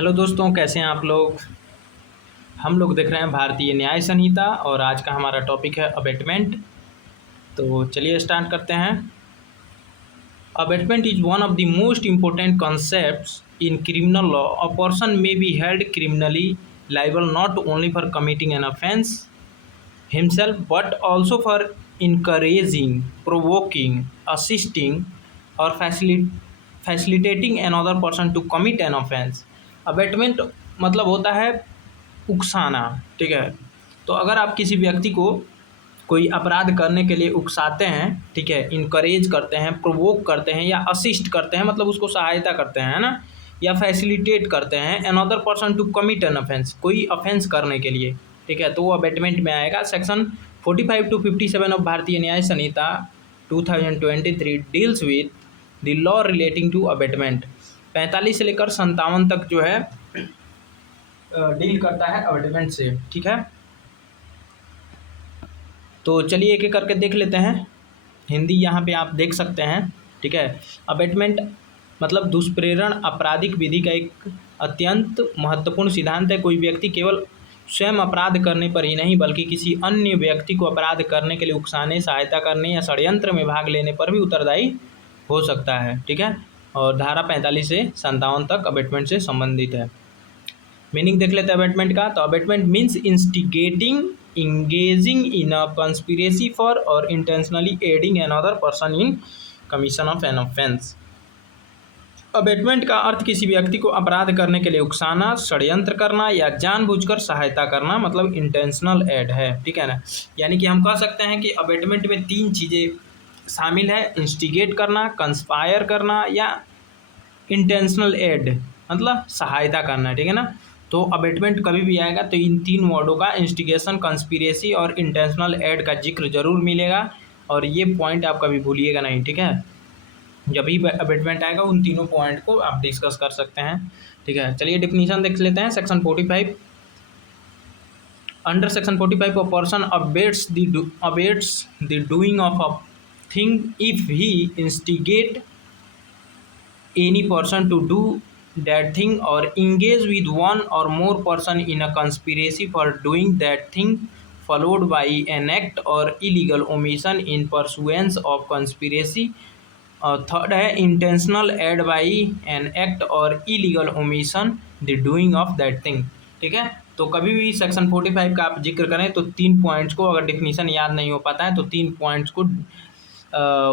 Hello दोस्तों, कैसे हैं आप लोग। हम लोग देख रहे हैं भारतीय न्याय संहिता और आज का हमारा टॉपिक है अबेटमेंट। तो चलिए स्टार्ट करते हैं। Abetment is one of the most important concepts in criminal law. A person may be held criminally liable not only for committing an offense himself but also for encouraging, provoking, assisting or facilitating another person to commit an offense। Abetment मतलब होता है उकसाना। ठीक है, तो अगर आप किसी व्यक्ति को कोई अपराध करने के लिए उकसाते हैं, ठीक है, इनकरेज करते हैं, प्रोवोक करते हैं या असिस्ट करते हैं, मतलब उसको सहायता करते हैं, है ना, या फैसिलिटेट करते हैं another person to commit an offence, कोई ऑफेंस करने के लिए, ठीक है, तो वो अबेटमेंट में आएगा। Section 45 to 57 of Bharatiya Nyaya Sanhita 2023 deals with the law relating to abetment. 45 से लेकर 57 तक जो है डील करता है अबेटमेंट से। ठीक है, तो चलिए एक एक करके देख लेते हैं। हिंदी यहाँ पे आप देख सकते हैं। ठीक है, अबेटमेंट मतलब दुष्प्रेरण आपराधिक विधि का एक अत्यंत महत्वपूर्ण सिद्धांत है। कोई व्यक्ति केवल स्वयं अपराध करने पर ही नहीं बल्कि किसी अन्य व्यक्ति को अपराध करने के लिए उकसाने, सहायता करने या षड्यंत्र में भाग लेने पर भी उत्तरदायी हो सकता है। ठीक है, और धारा 45 से 57 तक अबेटमेंट से संबंधित है। मीनिंग देख लेते हैं अबेटमेंट का। तो abetment means instigating, engaging in a conspiracy for और intentionally aiding another person in commission of an offence. Abetment का अर्थ किसी व्यक्ति को अपराध करने के लिए उकसाना, षड्यंत्र करना या जानबूझकर सहायता करना, मतलब इंटेंशनल एड है। ठीक है ना, यानी कि हम कह सकते हैं कि अबेटमेंट में 3 चीज़ें शामिल है: इंस्टिगेट करना, कंस्पायर करना या इंटेंशनल एड, मतलब सहायता करना। ठीक है ना, तो अबेटमेंट कभी भी आएगा तो इन 3 वर्डों का, इंस्टिगेशन, कंस्पिरेसी और इंटेंशनल एड का जिक्र जरूर मिलेगा, और ये पॉइंट आप कभी भूलिएगा नहीं। ठीक है, जब भी अबेटमेंट आएगा उन तीनों पॉइंट को आप डिस्कस कर सकते हैं। ठीक है, चलिए डिफिनीशन देख लेते हैं। Section 45, under section 45 a person abets the doing of a thing if he instigate any person to do that thing or engage with one or more person in a conspiracy for doing that thing followed by an act or illegal omission in pursuance of conspiracy। Third है intentional aid by an act और illegal omission the doing of that thing. ठीक है, तो कभी भी section 45 का आप जिक्र करें तो 3 पॉइंट्स को, अगर डिफिनीशन याद नहीं हो पाता है तो 3 पॉइंट्स को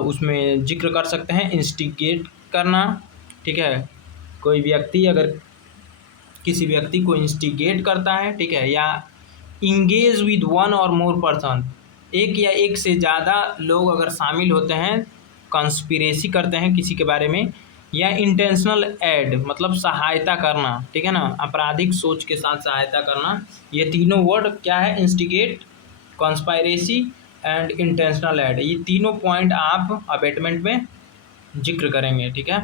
उसमें जिक्र कर सकते हैं। इंस्टिगेट करना, ठीक है, कोई व्यक्ति अगर किसी व्यक्ति को इंस्टिगेट करता है, ठीक है, या इंगेज विद वन और मोर पर्सन, एक या एक से ज़्यादा लोग अगर शामिल होते हैं, कंस्पिरेसी करते हैं किसी के बारे में, या इंटेंशनल एड मतलब सहायता करना, ठीक है ना, आपराधिक सोच के साथ सहायता करना। ये तीनों वर्ड क्या है? Instigate, conspiracy and intentional add, ये तीनों पॉइंट आप अबेटमेंट में जिक्र करेंगे। ठीक है,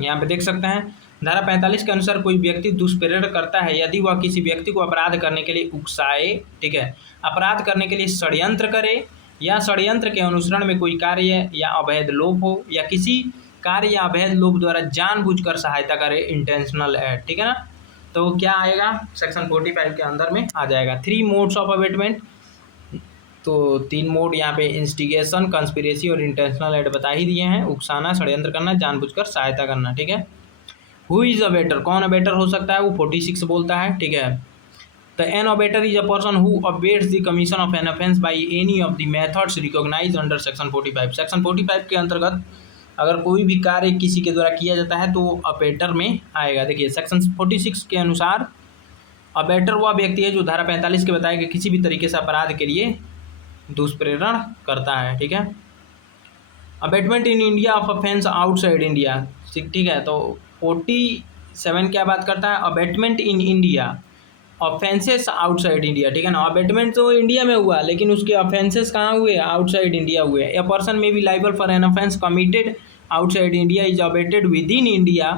यहाँ पे देख सकते हैं धारा 45 के अनुसार कोई व्यक्ति दुष्प्रेरण करता है यदि वह किसी व्यक्ति को अपराध करने के लिए उकसाए, ठीक है, अपराध करने के लिए षड्यंत्र करे या षड्यंत्र के अनुसरण में कोई कार्य या अवैध लोभ हो या किसी कार्य या अवैध लोभ द्वारा जानबूझकर सहायता करे, इंटेंशनल एड। ठीक है ना, तो क्या आएगा? सेक्शन 45 के अंदर में आ जाएगा। 3 मोड्स ऑफ अबेटमेंट, तो 3 मोड यहाँ पे इंस्टिगेशन, कंस्पिरेसी और इंटेंशनल एड बता ही दिए हैं। उकसाना, षड्यंत्र करना, जानबूझकर सहायता करना। ठीक है, हु इज अबेटर, कौन अबेटर हो सकता है? वो 46 बोलता है। ठीक है, तो an abettor is a person who abets the commission of an offence by any of the methods recognise under section 45। Section 45 के अंतर्गत अगर कोई भी कार्य किसी के द्वारा किया जाता है तो वो अबेटर में आएगा। देखिए सेक्शन 46 के अनुसार अबेटर वह व्यक्ति है जो धारा 45 के बताए कि किसी भी तरीके से अपराध के लिए दुष्प्रेरण करता है। ठीक है, abetment in India of offence outside India. ठीक है, तो 47 क्या बात करता है? Abetment in India offences outside India. ठीक है ना, अबेटमेंट तो इंडिया में हुआ लेकिन उसके ऑफेंसेस कहाँ हुए? आउटसाइड इंडिया हुए। A person may be liable for an offence committed outside India is abetted within India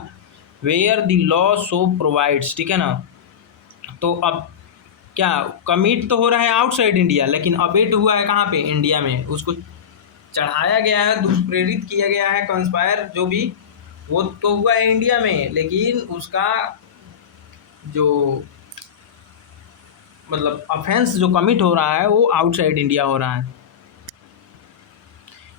where the law so provides. ठीक है ना, तो अब क्या कमिट तो हो रहा है आउटसाइड इंडिया लेकिन अबेट हुआ है कहाँ पे? इंडिया में। उसको चढ़ाया गया है, दुष्प्रेरित किया गया है, कंस्पायर जो भी, वो तो हुआ है इंडिया में, लेकिन उसका जो मतलब ऑफेंस जो कमिट हो रहा है वो आउटसाइड इंडिया हो रहा है।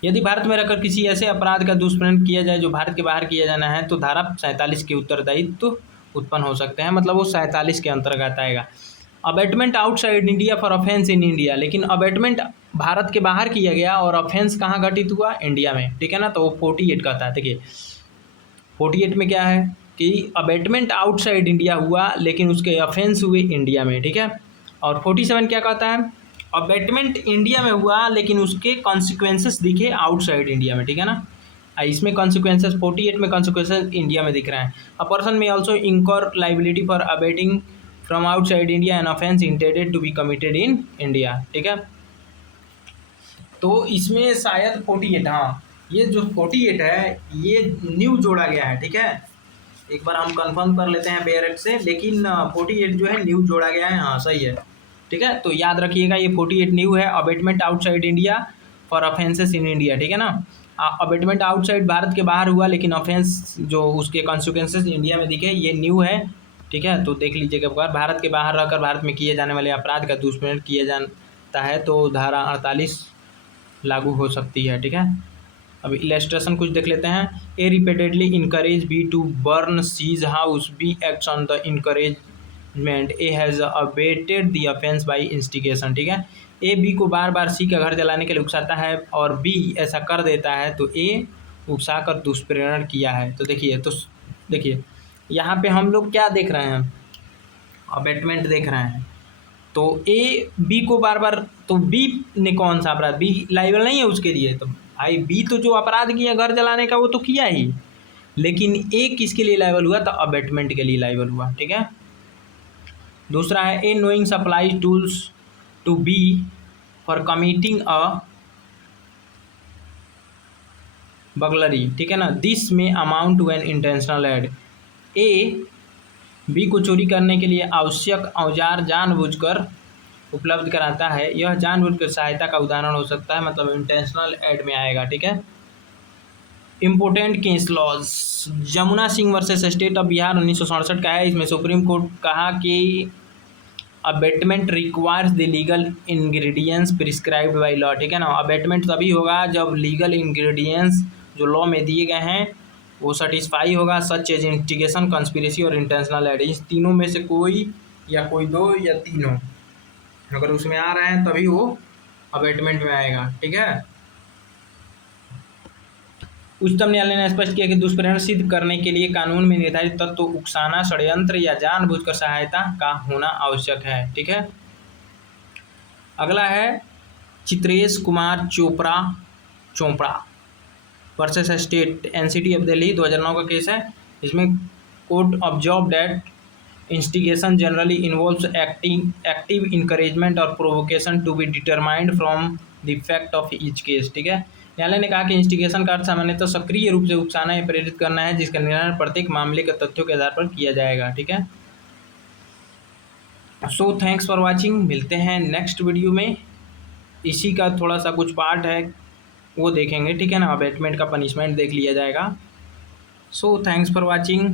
यदि भारत में रहकर किसी ऐसे अपराध का दुष्प्रेरण किया जाए जो भारत के बाहर किया जाना है तो धारा 47 के उत्तरदायित्व उत्पन्न हो सकते हैं, मतलब वो 47 के अंतर्गत आएगा। Abetment outside India for offence in India, लेकिन अबेटमेंट भारत के बाहर किया गया और ऑफेंस कहाँ घटित हुआ, इंडिया में, ठीक है ना। तो वो 48 कहता है। देखिए 48 में क्या है कि अबेटमेंट आउटसाइड इंडिया हुआ लेकिन उसके ऑफेंस हुए इंडिया में, ठीक है। और 47 क्या कहता है, अबेटमेंट इंडिया में हुआ लेकिन उसके कॉन्सिक्वेंसेस दिखे आउटसाइड इंडिया में, ठीक है ना। इसमें कॉन्सिक्वेंसेस 48 में कॉन्सिक्वेंसेस इंडिया में दिख रहा है। A person may also incur liability for abetting from outside India an offence intended to be committed in India, ठीक है। तो इसमें शायद 48, हाँ ये जो 48 है ये न्यू जोड़ा गया है, ठीक है। एक बार हम कंफर्म कर लेते हैं बेयरट से, लेकिन 48 जो है न्यू जोड़ा गया है, हाँ सही है, ठीक है। तो याद रखिएगा ये 48 न्यू है। Abetment outside India for offences in India, ठीक है ना। अबेटमेंट आउटसाइड भारत के बाहर हुआ लेकिन ऑफेंस जो उसके कॉन्सिक्वेंसेस इंडिया में दिखे, ये न्यू है, ठीक है। तो देख लीजिएगा एक बार, भारत के बाहर रहकर भारत में किए जाने वाले अपराध का दुष्प्रेरण किया जाता है तो धारा 48 लागू हो सकती है, ठीक है। अब इलेस्ट्रेशन कुछ देख लेते हैं। A repeatedly encourage B to burn C's house, B acts on the encouragement, A has abetted the offence by instigation, ठीक है। ए बी को बार बार सी का घर जलाने के लिए उकसाता है और बी ऐसा कर देता है तो ए उकसा कर दुष्प्रेरण किया है। तो देखिए यहाँ पे हम लोग क्या देख रहे हैं, अबेटमेंट देख रहे हैं। तो ए बी को बार बार, तो बी ने कौन सा अपराध, बी लाइबल नहीं है उसके लिए, तो भाई बी तो जो अपराध किया घर जलाने का वो तो किया ही, लेकिन ए किसके लिए लाइबल हुआ, तो अबेटमेंट के लिए लाइबल हुआ, ठीक है। दूसरा है A knowing supply tools to B for committing a burglary, ठीक है ना, दिस में amount to an intentional aid. A B को चोरी करने के लिए आवश्यक औजार जानबूझकर उपलब्ध कराता है, यह जानबूझकर सहायता का उदाहरण हो सकता है, मतलब इंटेंशनल एड में आएगा, ठीक है। Important case laws, Jamuna Singh versus State of Bihar 1967 का है। इसमें सुप्रीम कोर्ट कहा कि abetment requires the legal ingredients prescribed by law, ठीक है ना। अबेटमेंट तभी होगा जब लीगल इंग्रेडिएंट्स जो लॉ में दिए गए हैं वो सेटिस्फाई होगा, सच एज इंस्टिगेशन, कंस्पिरेसी और इंटेंशनल एड। इस तीनों में से कोई या कोई दो या तीनों अगर उसमें आ रहे हैं तभी वो अबेटमेंट में आएगा, ठीक है। उच्चतम न्यायालय ने स्पष्ट किया कि दुष्प्रेरण सिद्ध करने के लिए कानून में निर्धारित तत्व तो उकसाना, षड्यंत्र या जानबूझकर सहायता का होना आवश्यक है, ठीक है। अगला है Chitresh Kumar Chopra versus state, NCT of Delhi 2009 का केस है। इसमें court observe that instigation generally involves active encouragement और provocation to be determined from the fact of each case, ठीक है। न्यायालय ने कहा कि इंस्टिगेशन का अर्थ सामान्यतः सक्रिय रूप से उकसाना या प्रेरित करना है, जिसका निर्धारण प्रत्येक मामले के तथ्यों के आधार पर किया जाएगा, ठीक है। सो थैंक्स फॉर वाचिंग, मिलते हैं नेक्स्ट वीडियो में। इसी का थोड़ा सा कुछ पार्ट है वो देखेंगे, ठीक है ना। अबेटमेंट का पनिशमेंट देख लिया जाएगा। So thanks for watching.